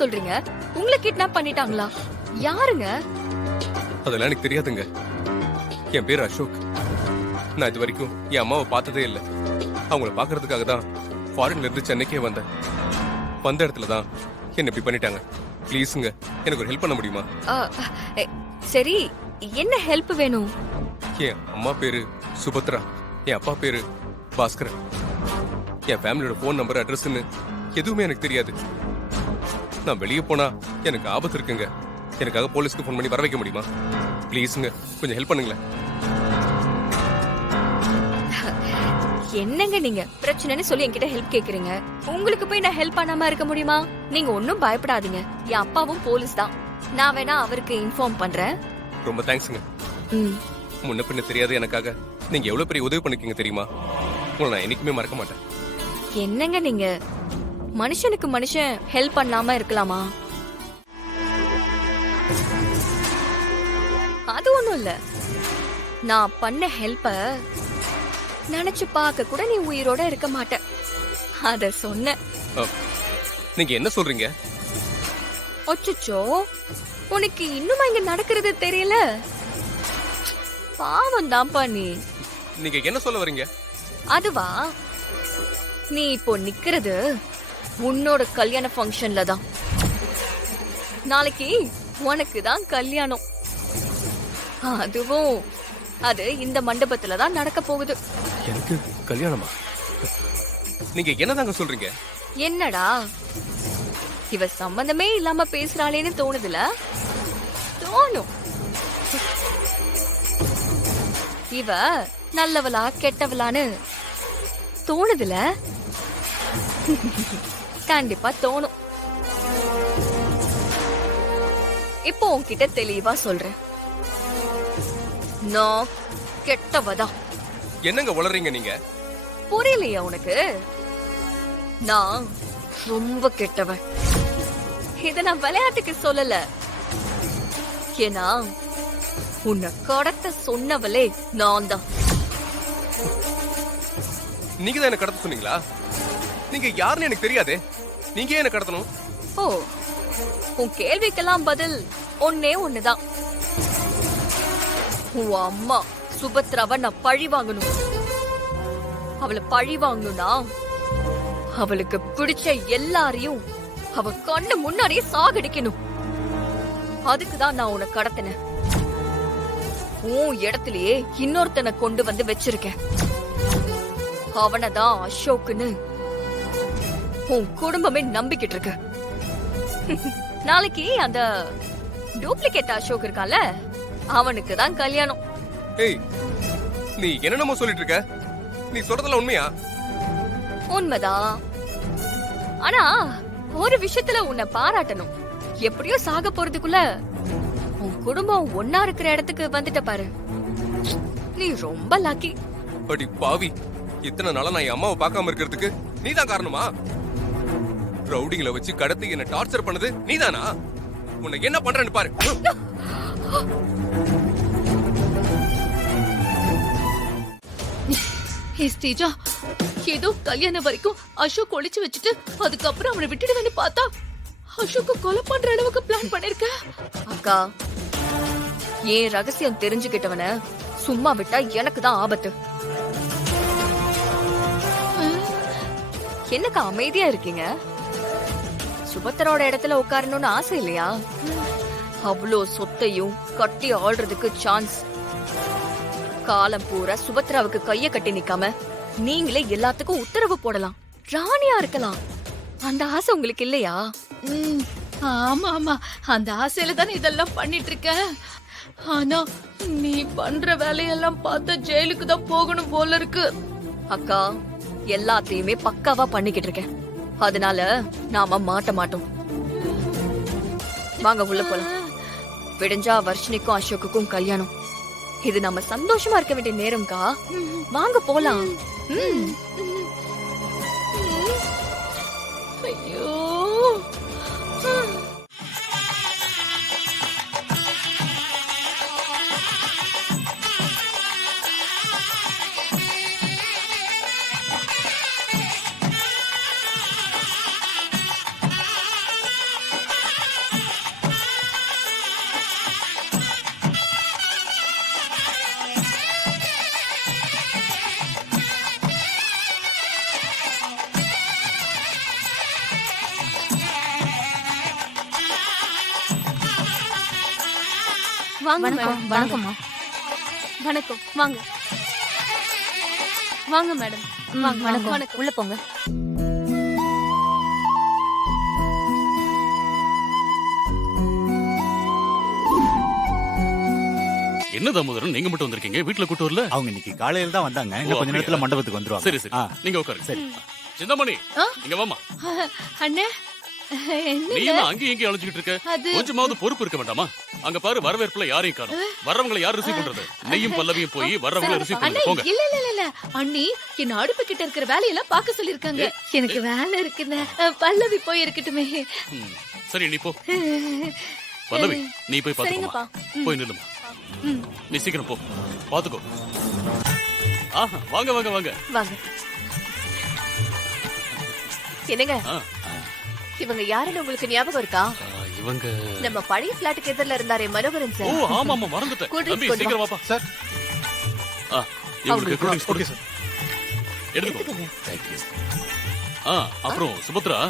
சொல்றீங்க? உங்களை கிட்னாப் பண்ணிட்டாங்களா? யாருங்க? அதெல்லாம் எனக்கு தெரியாதுங்க. என் பேர் அசோக். நான் இது வரைக்கும் என் அம்மாவை பார்த்ததே இல்லை. அவங்கள பாக்குறதுக்காக தான் ஃபாரின்ல இருந்து சென்னைக்கே வந்தேன். வந்த இடத்துல தான் என்ன இப்படி பண்ணிட்டாங்க. ப்ளீஸுங்க, எனக்கு ஒரு ஹெல்ப் பண்ண முடியுமா? ஆ, எ, சரி, என்ன ஹெல்ப் வேணும்? என் அம்மா பேரு சுபத்ரா, என் அப்பா பேரு பாஸ்கரன். என் ஃபேமிலியோட ஃபோன் நம்பர், அட்ரஸ்ன்னு எதுவுமே எனக்கு தெரியாது. நான் வெளியே போனா எனக்கு ஆபத்து இருக்குங்க. எனக்காக போலீஸ்க்கு ஃபோன் பண்ணி வர வைக்க முடியுமா? ப்ளீஸுங்க, கொஞ்சம் ஹெல்ப் பண்ணுங்களேன். என்னங்க நீங்க பிரச்சனைன்னு சொல்லி என்கிட்ட ஹெல்ப் கேக்குறீங்க? உங்களுக்கு போய் நான் ஹெல்ப் பண்ணாம இருக்க முடியுமா? நீங்க ஒன்னும் பயப்படாதீங்க. என் அப்பாவும் போலீஸ் தான். நான் வேணா அவருக்கு இன்ஃபார்ம் பண்றேன். ரொம்ப தேங்க்ஸுங்க. முன்ன பின்ன தெரியாது எனக்காக நீங்க எவ்வளவு பெரிய உதவி பண்ணிருக்கீங்க தெரியுமா? உங்களை நான் என்னைக்குமே மறக்க மாட்டேன். என்னங்க நீங்க மனுஷனுக்கு மனுஷன் ஹெல்ப் பண்ணாம இருக்கலாமா? அது ஒண்ணும் இல்ல. நான் பண்ண ஹெல்ப்ப நினைச்சு பார்க்க கூட நீ உயிரோட இருக்க மாட்ட. அத சொன்ன. நீங்க என்ன சொல்றீங்க? அச்சச்சோ, உனக்கு இன்னுமா இங்க நடக்கிறது தெரியல? பாவம் தான்ப்பா நீ. நீங்க என்ன சொல்ல வரீங்க? அதுவா, நீ இப்போ நிக்கிறது உன்னோட கல்யாண ஃபங்க்ஷன்ல தான். நாளைக்கு உனக்கு தான் கல்யாணம். அதுவும் அது இந்த மண்டபத்துல தான் நடக்க போகுது. எனக்கு கல்யாணமா? நீங்க என்னதாங்க சொல்றீங்க? என்னடா இவ சம்பந்தமே இல்லாம பேசுறாளேன்னு தோணுதுல? தோணும். இவ நல்லவளா கெட்டவளான்னு தோணுதுல? கண்டிப்பா தோணும். இப்போ உன்கிட்ட தெளிவா சொல்றேன், நான் கெட்டவதா. என்னங்க உளறீங்க நீங்க? புரியலையா உனக்கு? நான் ரொம்ப கெட்டவன். இத நான் விளையாட்டுக்கு சொல்லல. ஏன்னா உன்னை கடத்த சொன்னவளே நான் தான். நீங்க தான் என்ன கடத்த சொன்னீங்களா? நீங்க யாருன்னு எனக்கு தெரியாதே. நீங்க என்ன கடத்தணும்? ஓ, உன் கேள்விக்கெல்லாம் பதில் ஒன்னே ஒண்ணுதான். உன் அம்மா சுபத்ராவை நான் பழி வாங்கணும். அவளை பழி வாங்கணும்னா அவளுக்கு பிடிச்ச எல்லாரையும் அவ கண்ணு முன்னாடியே சாகடிக்கணும். அதுக்குதான் நான் உன்னை கடத்தினேன். உன் இடத்திலேயே இன்னொருத்தனை கொண்டு வந்து வச்சிருக்கேன். அவனதான் அசோக்குன்னு உன் குடும்பமே நம்பிக்கிட்டு இருக்கு. நாளைக்கு அந்த டூப்ளிகேட் அசோக் இருக்கால, அவனுக்கு தான் கல்யாணம். ஏய், நீ என்னென்னமோ சொல்லிட்டு இருக்க? நீ சொல்றதெல்லாம் உண்மையா? உண்மைதான். ஆனா ஒரு விஷயத்துல உன்னை பாராட்டணும். எப்படியோ சாக போறதுக்குள்ள உன் குடும்பம் ஒன்னா இருக்கிற இடத்துக்கு வந்துட்ட பாரு. நீ ரொம்ப லக்கி. அடி பாவி, இத்தனை நாளா நான் என் அம்மாவை பார்க்காம இருக்கிறதுக்கு நீதான் காரணமா? ரவுடிங்களை வச்சு கடத்தி என்ன டார்ச்சர் பண்ணது நீதானா? உன்னை என்ன பண்றேன்னு பாரு. ஸ்டேஜா, ஏதோ கல்யாணம் வரைக்கும் அசோக் ஒளிச்சு வச்சுட்டு அதுக்கப்புறம் அவனை விட்டுடுவேன்னு பார்த்தா அசோக் கொலை பண்ற அளவுக்கு பிளான் பண்ணிருக்க. அக்கா, ஏன் ரகசியம் தெரிஞ்சுக்கிட்டவன சும்மா விட்டா எனக்கு தான் ஆபத்து. என்னக்கா அமைதியா இருக்கீங்க? சுபத்திரோட இடத்துல உட்காரணும்னு ஆசை இல்லையா? அவ்வளோ சொத்தையும் கட்டி ஆள்றதுக்கு சான்ஸ். காலம் பூரா சுபத்ராவுக்கு கைய கட்டி நிக்காம நீங்களே எல்லாத்துக்கும் உத்தரவு போடலாம், ராணியா இருக்கலாம். அந்த ஆசை உங்களுக்கு இல்லையா? ஆமா ஆமா, அந்த ஆசையில தானே இதெல்லாம் பண்ணிட்டு இருக்க. ஆனா நீ பண்ற வேலையெல்லாம் பார்த்தா ஜெயிலுக்கு தான் போகணும் போல இருக்கு. அக்கா, எல்லாத்தையுமே பக்காவா பண்ணிக்கிட்டு இருக்கேன். அதனால நாம மாட்ட மாட்டோம். வாங்க உள்ள போலாம். விடிஞ்சா வர்ஷினிக்கும் அசோக்குக்கும் கல்யாணம். இது நம்ம சந்தோஷமா இருக்க வேண்டிய நேரம்க்கா. வாங்க போலாம். ஐயோ, வாங்க வணக்கம் மேடம். வணக்கம்மா. வணக்கம் வாங்க வாங்க மேடம். வாங்க வணக்கம். வணக்கம். உள்ள போங்க. என்ன தாமோதரன் நீங்க மட்டும் வந்திருக்கீங்க, வீட்டுல கூட்டு வரல? அவங்க இன்னைக்கு காலையில தான் வந்தாங்க. இன்னும் கொஞ்ச அப்படியா? நேரத்துல மண்டபத்துக்கு வந்துருவாங்க. சரி சரி, ஆ, நீங்க உட்காருங்க. சரி. சிந்தாமணி, ஆ? இங்க வாமா. அண்ணே நீ என்ன என்ன அங்கேயும் இங்கேயும் அழைச்சிட்டு இருக்க? அது கொஞ்சமாவது பொறுப்பு இருக்க வேண்டாமா? அங்க பாரு, வரவேற்புல யாரையும் காணோம். வர்றவங்களை யார் ரிசீவ் பண்றது? நெய்யும் பல்லவியும் போய் வர்றவங்களை ரிசீவ் அண்ணே பண்ணுங்க, போங்க. இல்ல இல்ல இல்ல இல்ல அண்ணி என் அடுப்பு கிட்ட இருக்கிற வேலையெல்லாம் பார்க்க சொல்லிருக்காங்க. எனக்கு வேலை இருக்குன்னு பல்லவி போய் இருக்கட்டுமே. ம், சரி நீ போ. பல்லவி, நீ போய் சரிங்கப்பா. பாத்துக்கோ. போய் நில்லுமா. நீ சீக்கிரம் போ, பாத்துக்கோ. ஆஹா, வாங்க வாங்க வாங்க. வாங்க. என்னங்க ஆ, இவங்க யாருன்னு உங்களுக்கு ஞாபகம் இருக்கா? இவங்க நம்ம பழைய பிளாட்டுக்கு எதிரில இருந்தாரே மனோகரன் ஓ சார். ஆமா ஆமா, மறந்துட்டேன். Cool drinks தம்பி கொண்டு வா. சீக்கிரம் வாப்பா. சார். இவங்களுக்கு கூல் ட்ரிங்க்ஸ் ஓகே கொடு. சார். எடுத்துக்கோ. எடுத்துக்கங்க. அப்புறம் சுபத்ரா,